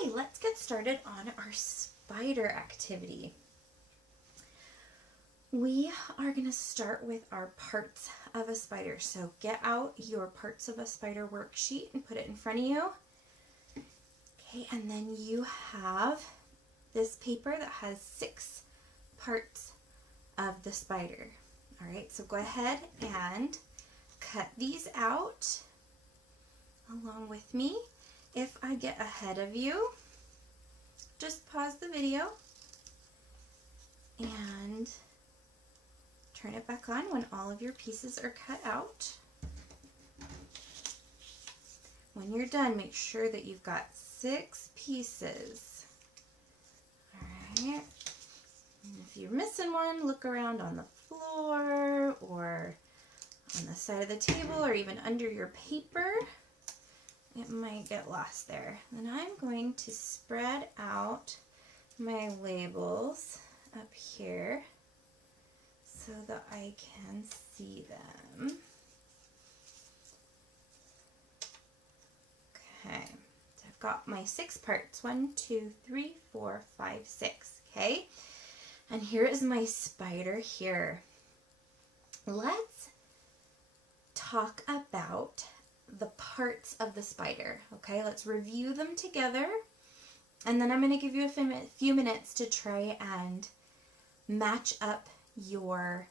Okay, let's get started on our spider activity. We are going to start with our parts of a spider. So get out your parts of a spider worksheet and put it in front of you. Okay, and then you have this paper that has 6 parts of the spider. All right, so go ahead and cut these out along with me. If I get ahead of you, just pause the video and turn it back on when all of your pieces are cut out. When you're done, make sure that you've got 6 pieces. All right. And if you're missing one, look around on the floor or on the side of the table or even under your paper. It might get lost there. Then I'm going to spread out my labels up here so that I can see them. Okay, so I've got my 6 parts. 1, 2, 3, 4, 5, 6. Okay, and here is my spider here. Let's talk about the parts of the spider. Okay, let's review them together, and then I'm going to give you a few minutes to try and match up your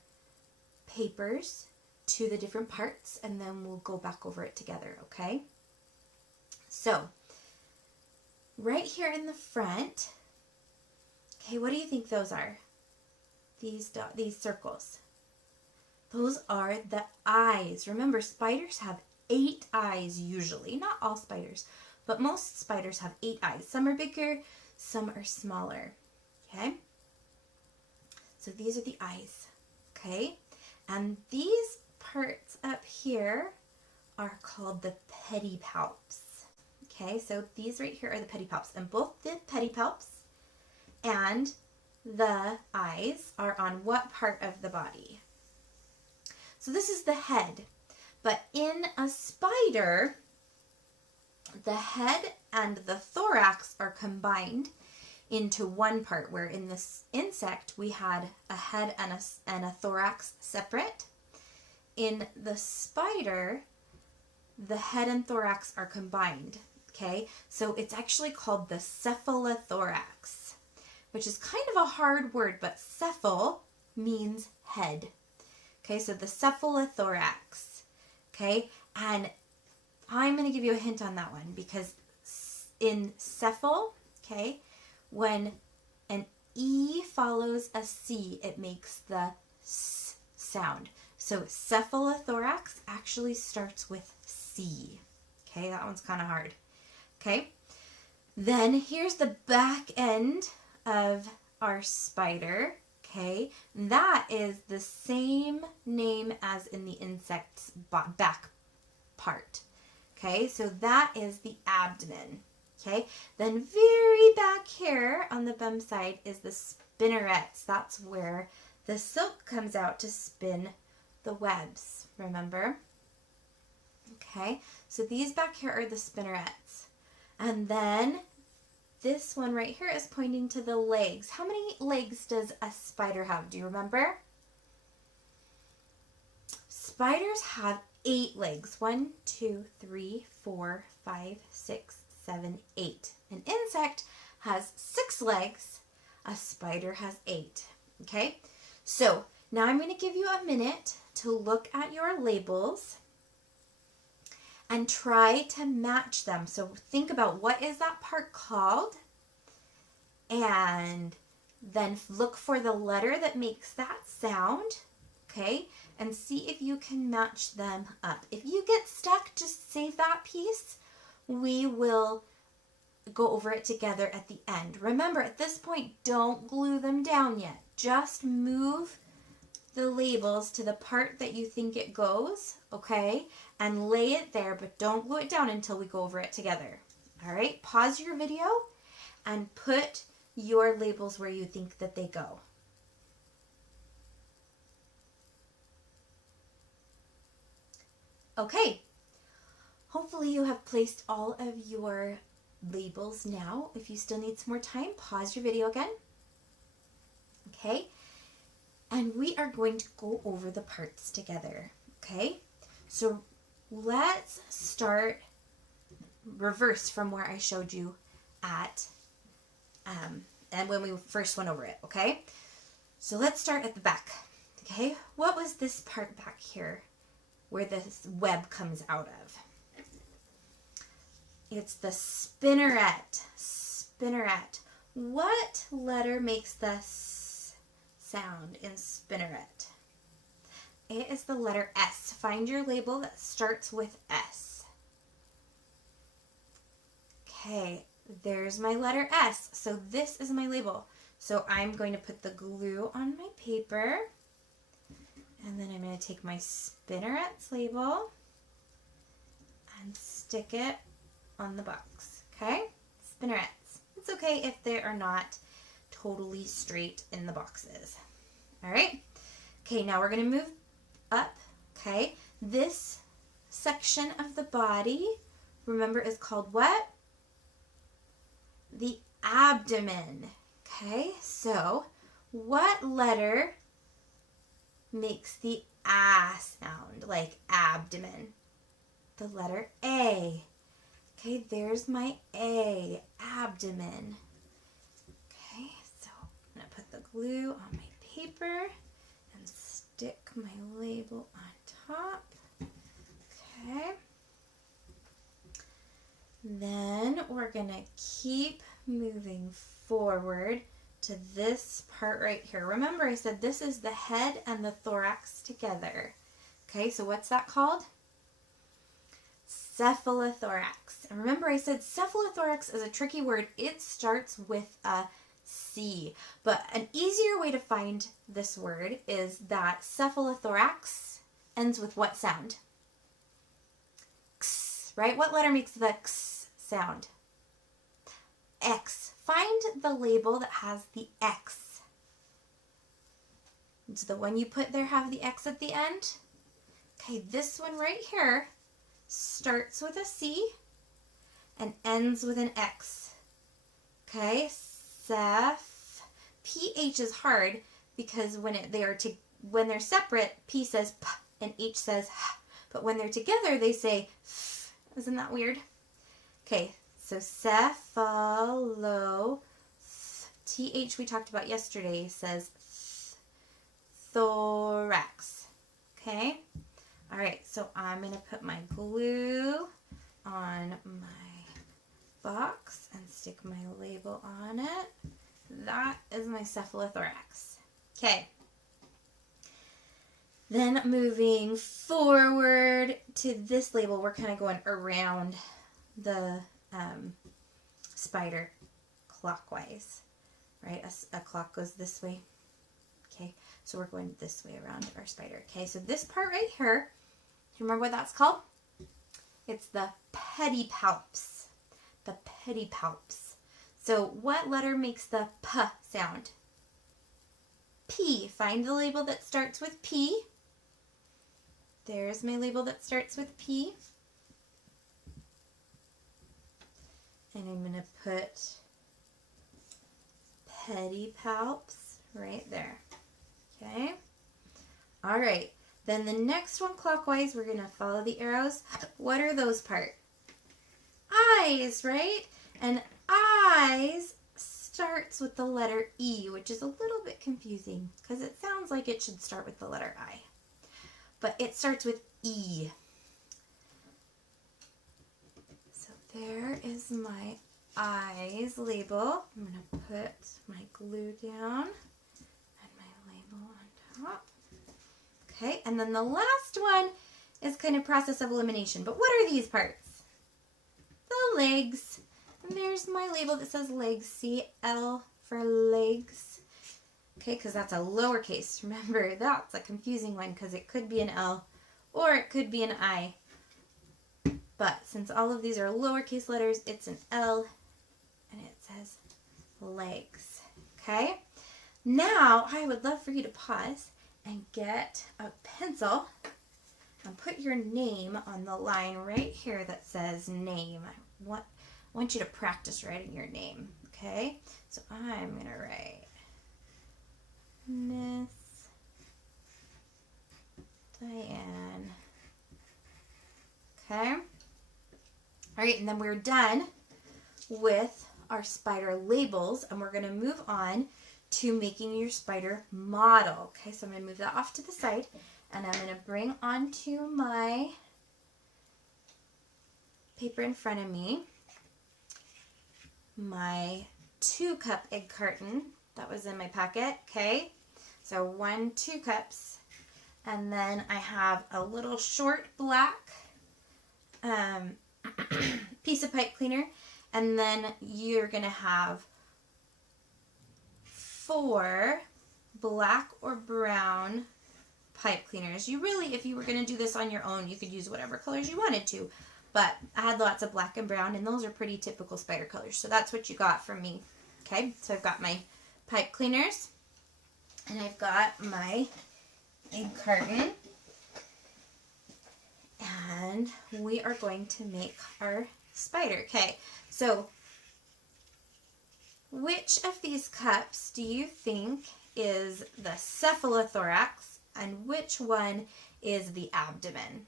papers to the different parts, and then we'll go back over it together. Okay, so right here in the front, okay, what do you think those are? These circles. Those are the eyes. Remember, spiders have 8 eyes usually. Not all spiders, but most spiders have 8 eyes. Some are bigger, some are smaller. Okay? So these are the eyes. Okay? And these parts up here are called the pedipalps. Okay? So these right here are the pedipalps. And both the pedipalps and the eyes are on what part of the body? So this is the head. But in a spider, the head and the thorax are combined into one part, where in this insect we had a head and a thorax separate. In the spider, the head and thorax are combined. Okay, so it's actually called the cephalothorax, which is kind of a hard word, but cephal means head. Okay, so the cephalothorax. Okay, and I'm going to give you a hint on that one, because in cephal, okay, when an E follows a C, it makes the S sound. So cephalothorax actually starts with C. Okay, that one's kind of hard. Okay, then here's the back end of our spider. Okay, that is the same name as in the insect's back part. Okay, so that is the abdomen. Okay, then very back here on the bum side is the spinnerets. That's where the silk comes out to spin the webs, remember? Okay, so these back here are the spinnerets. And then this one right here is pointing to the legs. How many legs does a spider have? Do you remember? Spiders have 8 legs. 1, 2, 3, 4, 5, 6, 7, 8. An insect has 6 legs. A spider has 8. Okay? So now I'm going to give you a minute to look at your labels and try to match them. So think about, what is that part called? And then look for the letter that makes that sound, okay? And see if you can match them up. If you get stuck, just save that piece. We will go over it together at the end. Remember, at this point, don't glue them down yet. Just move the labels to the part that you think it goes, okay? And lay it there, but don't glue it down until we go over it together. All right, pause your video and put your labels where you think that they go. Okay, hopefully you have placed all of your labels now. If you still need some more time, pause your video again. Okay? And we are going to go over the parts together. Okay? So let's start reverse from where I showed you at and when we first went over it. Okay? So let's start at the back. Okay? What was this part back here where this web comes out of? It's the spinneret. Spinneret. What letter makes the S sound in spinneret? It is the letter S. Find your label that starts with S. Okay, there's my letter S. So this is my label. So I'm going to put the glue on my paper. And then I'm going to take my spinneret's label and stick it on the box. Okay? Spinnerets. It's okay if they are not totally straight in the boxes. All right? Okay, now we're going to move up. Okay? This section of the body, remember, is called what? The abdomen. Okay? So, what letter makes the A sound, like abdomen? The letter A. Okay, there's my A, abdomen. Okay, so I'm going to put the glue on my paper and stick my label on top. Okay. Then we're going to keep moving forward to this part right here. Remember, I said this is the head and the thorax together. Okay, so what's that called? Cephalothorax. And remember, I said cephalothorax is a tricky word. It starts with a C. But an easier way to find this word is that cephalothorax ends with what sound? X, right? What letter makes the X sound? X. Find the label that has the X. Does the one you put there have the X at the end? Okay, this one right here starts with a C and ends with an X. Okay, Ceph. PH is hard because when they're separate, P says P and H says H. But when they're together, they say F. Isn't that weird? Okay, so cephalo. TH we talked about yesterday says thorax. Okay? All right, so I'm going to put my glue on my box and stick my label on it. That is my cephalothorax. Okay. Then moving forward to this label, we're kind of going around the spider clockwise, right? A clock goes this way. Okay, so we're going this way around our spider. Okay, so this part right here, do you remember what that's called? It's the pedipalps. The pedipalps. So what letter makes the P sound? P. Find the label that starts with P. There's my label that starts with P. And I'm going to put pedipalps right there. Okay. All right. Then the next one clockwise, we're going to follow the arrows. What are those parts? Eyes, right? And eyes starts with the letter E, which is a little bit confusing because it sounds like it should start with the letter I. But it starts with E. So there is my eyes label. I'm going to put my glue down and my label on top. Okay, and then the last one is kind of process of elimination. But what are these parts? The legs. And there's my label that says legs, C-L for legs. Okay, because that's a lowercase. Remember, that's a confusing one because it could be an L or it could be an I. But since all of these are lowercase letters, it's an L and it says legs. Okay? Now, I would love for you to pause and get a pencil and put your name on the line right here that says name. want you to practice writing your name, okay? So I'm going to write Miss Diane. Okay? All right, and then we're done with our spider labels, and we're going to move on to making your spider model. Okay, so I'm going to move that off to the side, and I'm going to bring onto my paper in front of me my 2-cup egg carton that was in my packet. Okay, so 2 cups, and then I have a little short black piece of pipe cleaner, and then you're going to have 4 black or brown pipe cleaners. You really, if you were going to do this on your own, you could use whatever colors you wanted to, but I had lots of black and brown, and those are pretty typical spider colors, so that's what you got from me. Okay, so I've got my pipe cleaners, and I've got my egg carton, and we are going to make our spider. Okay, so which of these cups do you think is the cephalothorax, and which one is the abdomen?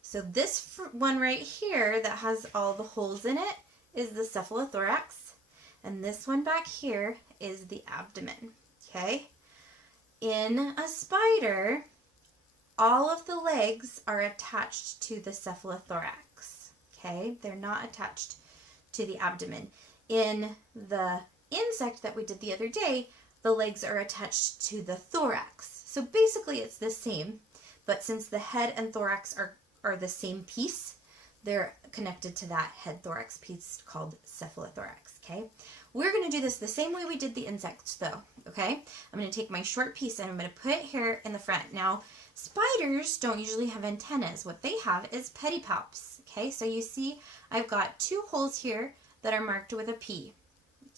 So this one right here that has all the holes in it is the cephalothorax, and this one back here is the abdomen. Okay? In a spider, all of the legs are attached to the cephalothorax. Okay? They're not attached to the abdomen. In the insect that we did the other day, the legs are attached to the thorax. So basically it's the same, but since the head and thorax are the same piece, they're connected to that head thorax piece called cephalothorax. Okay? We're going to do this the same way we did the insects though. Okay? I'm going to take my short piece and I'm going to put it here in the front. Now, spiders don't usually have antennas. What they have is pedipalps. Okay? So you see I've got 2 holes here that are marked with a P.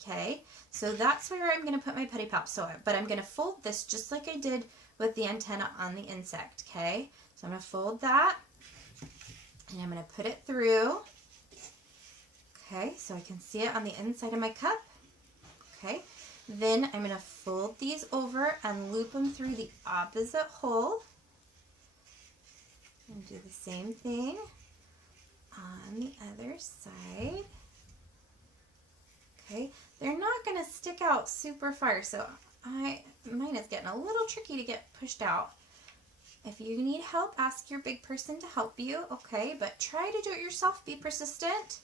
Okay? So that's where I'm going to put my pedipalp. But I'm going to fold this just like I did with the antenna on the insect. Okay? So I'm going to fold that, and I'm going to put it through. Okay, so I can see it on the inside of my cup. Okay, then I'm going to fold these over and loop them through the opposite hole. And do the same thing on the other side. Okay, they're not going to stick out super far, so mine is getting a little tricky to get pushed out. If you need help, ask your big person to help you, okay? But try to do it yourself. Be persistent,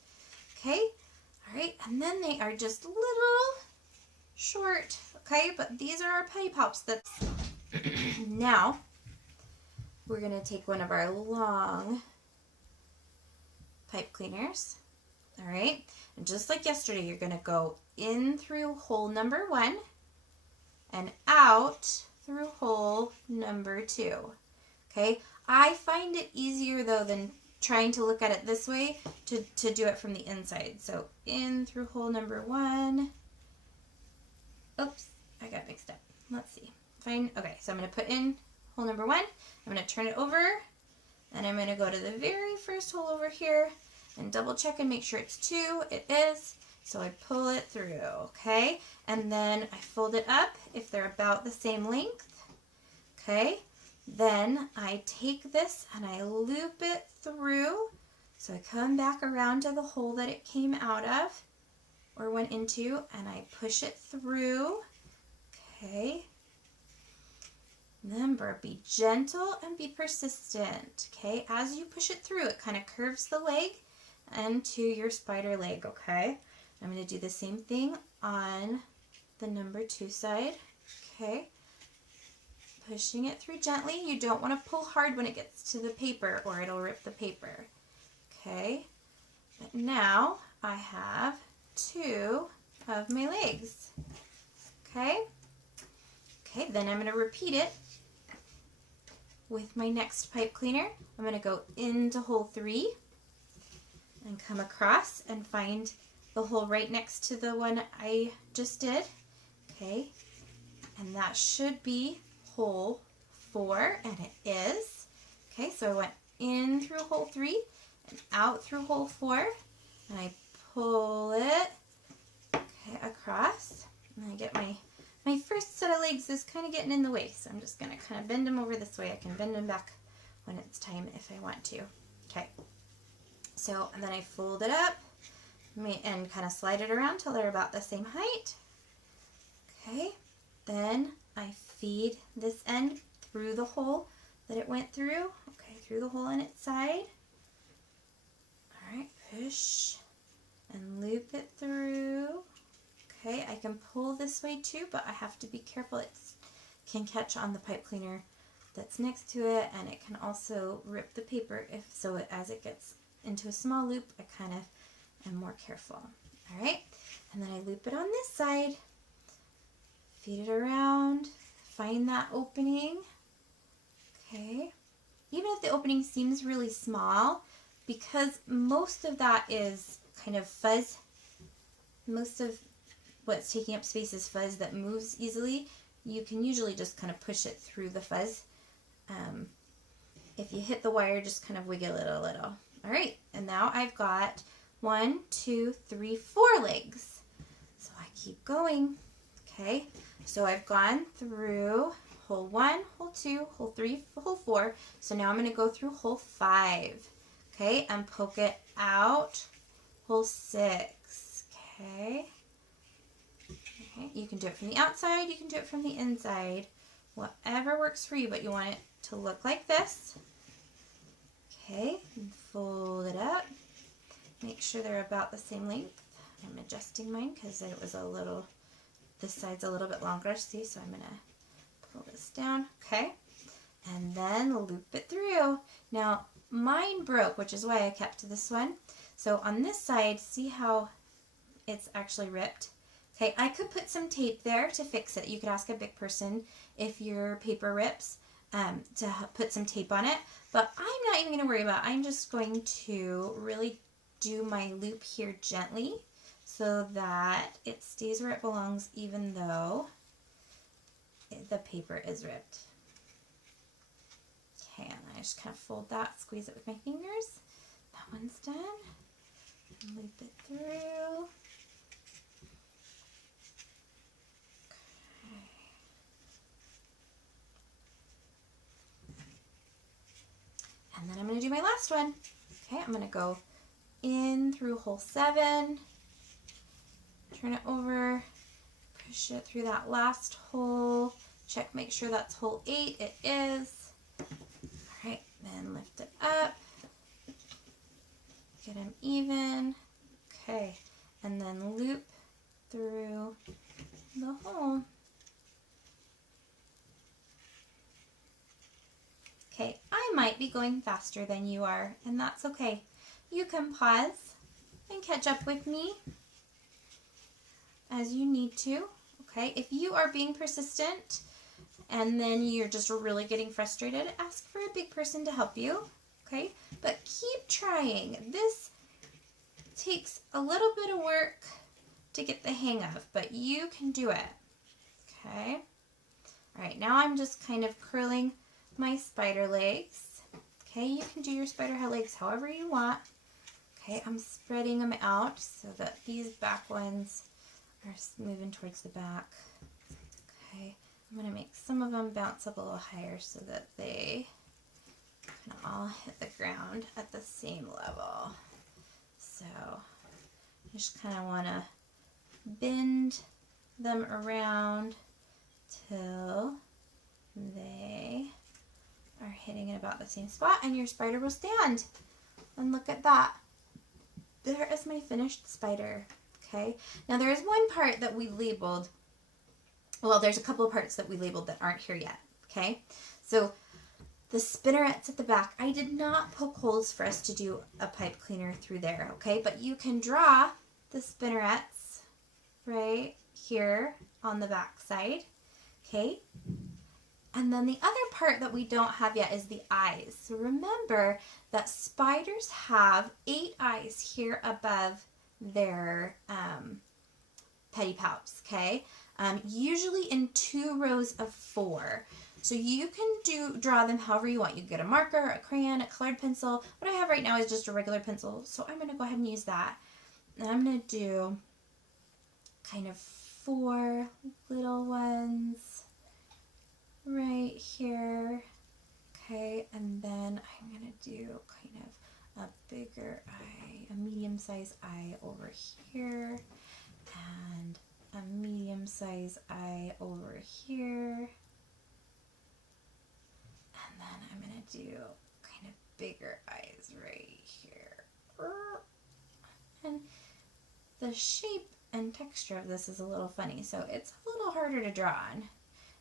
okay? All right, and then they are just little short, okay? But these are our pedipalps. Now, we're going to take one of our long pipe cleaners, all right? And just like yesterday, you're going to go in through hole number 1 and out through hole number 2. Okay, I find it easier though than trying to look at it this way to do it from the inside. So in through hole number 1. Oops, I got mixed up. Let's see. Fine. Okay, so I'm going to put in hole number 1. I'm going to turn it over, and I'm going to go to the very first hole over here and double check and make sure it's 2. It is. So I pull it through, okay? And then I fold it up if they're about the same length, okay? Then I take this and I loop it through. So I come back around to the hole that it came out of or went into, and I push it through, okay? Remember, be gentle and be persistent, okay? As you push it through, it kind of curves the leg into your spider leg, okay? I'm going to do the same thing on the number 2 side, okay? Pushing it through gently. You don't want to pull hard when it gets to the paper or it'll rip the paper, okay? But now I have 2 of my legs, okay? Okay, then I'm going to repeat it with my next pipe cleaner. I'm going to go into hole 3 and come across and find the hole right next to the one I just did, okay? And that should be hole 4, and it is. Okay, so I went in through hole 3 and out through hole 4, and I pull it, okay, across, and I get my first set of legs is kind of getting in the way, so I'm just going to kind of bend them over this way. I can bend them back when it's time if I want to. Okay, so and then I fold it up and kind of slide it around till they're about the same height. Okay, then I feed this end through the hole that it went through, okay, through the hole in its side. All right, push and loop it through. Okay, I can pull this way too, but I have to be careful. It can catch on the pipe cleaner that's next to it, and it can also rip the paper as it gets into a small loop. I kind of am more careful. All right, and then I loop it on this side, feed it around, find that opening. Okay, even if the opening seems really small, because most of that is kind of fuzz, most of what's taking up space is fuzz that moves easily, you can usually just kind of push it through the fuzz. If you hit the wire, just kind of wiggle it a little. All right, and now I've got 1, 2, 3, 4 legs. So I keep going. Okay, so I've gone through hole 1, hole 2, hole 3, hole 4. So now I'm going to go through hole 5. Okay, and poke it out. Hole 6. Okay. Okay, you can do it from the outside, you can do it from the inside, whatever works for you, but you want it to look like this. Okay, and fold it up. Make sure they're about the same length. I'm adjusting mine because it was this side's a little bit longer, see, so I'm going to pull this down, okay, and then loop it through. Now, mine broke, which is why I kept this one. So on this side, see how it's actually ripped? Okay, I could put some tape there to fix it. You could ask a big person if your paper rips to put some tape on it, but I'm not even going to worry about it. I'm just going to really do my loop here gently so that it stays where it belongs even though the paper is ripped. Okay, and I just kind of fold that, squeeze it with my fingers. That one's done. Loop it through. And then I'm going to do my last one. Okay, I'm going to go in through hole 7, turn it over, push it through that last hole, check, make sure that's hole 8, it is. All right, then lift it up, get them even, okay, and then loop through the hole. Okay, I might be going faster than you are, and that's okay. You can pause and catch up with me as you need to, okay? If you are being persistent and then you're just really getting frustrated, ask for a big person to help you, okay? But keep trying. This takes a little bit of work to get the hang of, but you can do it, okay? All right, now I'm just kind of curling my spider legs. Okay, you can do your spider legs however you want. Okay, I'm spreading them out so that these back ones are moving towards the back. Okay, I'm going to make some of them bounce up a little higher so that they can all hit the ground at the same level. So you just kind of want to bend them around till they are hitting in about the same spot, and your spider will stand. And look at that. There is my finished spider. Okay, now there is one part that we labeled. Well, there's a couple of parts that we labeled that aren't here yet. Okay, so the spinnerets at the back, I did not poke holes for us to do a pipe cleaner through there. Okay, but you can draw the spinnerets right here on the back side. Okay. And then the other part that we don't have yet is the eyes. So remember that spiders have 8 eyes here above their pedipalps, okay? Usually in 2 rows of 4. So you can draw them however you want. You get a marker, a crayon, a colored pencil. What I have right now is just a regular pencil, so I'm going to go ahead and use that. And I'm going to do kind of 4 little ones right here. Okay, and then I'm going to do kind of a bigger eye, a medium-sized eye over here, and a medium-sized eye over here. And then I'm going to do kind of bigger eyes right here. And the shape and texture of this is a little funny, so it's a little harder to draw on.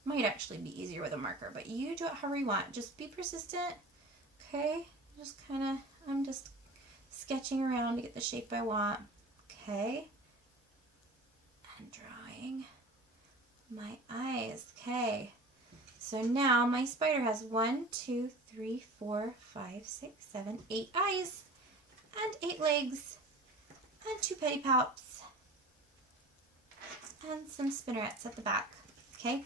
Might actually be easier with a marker, but you do it however you want. Just be persistent, okay? I'm just sketching around to get the shape I want, okay? And drawing my eyes, okay? So now my spider has 1, 2, 3, 4, 5, 6, 7, 8 eyes, and 8 legs, and 2 pedipalps, and some spinnerets at the back. Okay,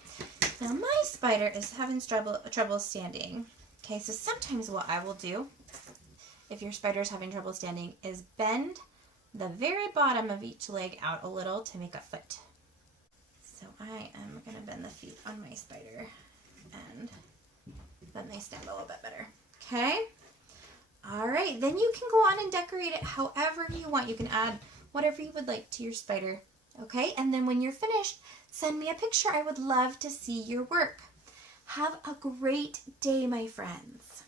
now my spider is having trouble standing. Okay, so sometimes what I will do, if your spider is having trouble standing, is bend the very bottom of each leg out a little to make a foot. So I am going to bend the feet on my spider, and then they stand a little bit better. Okay, all right, then you can go on and decorate it however you want. You can add whatever you would like to your spider. Okay, and then when you're finished, send me a picture. I would love to see your work. Have a great day, my friends.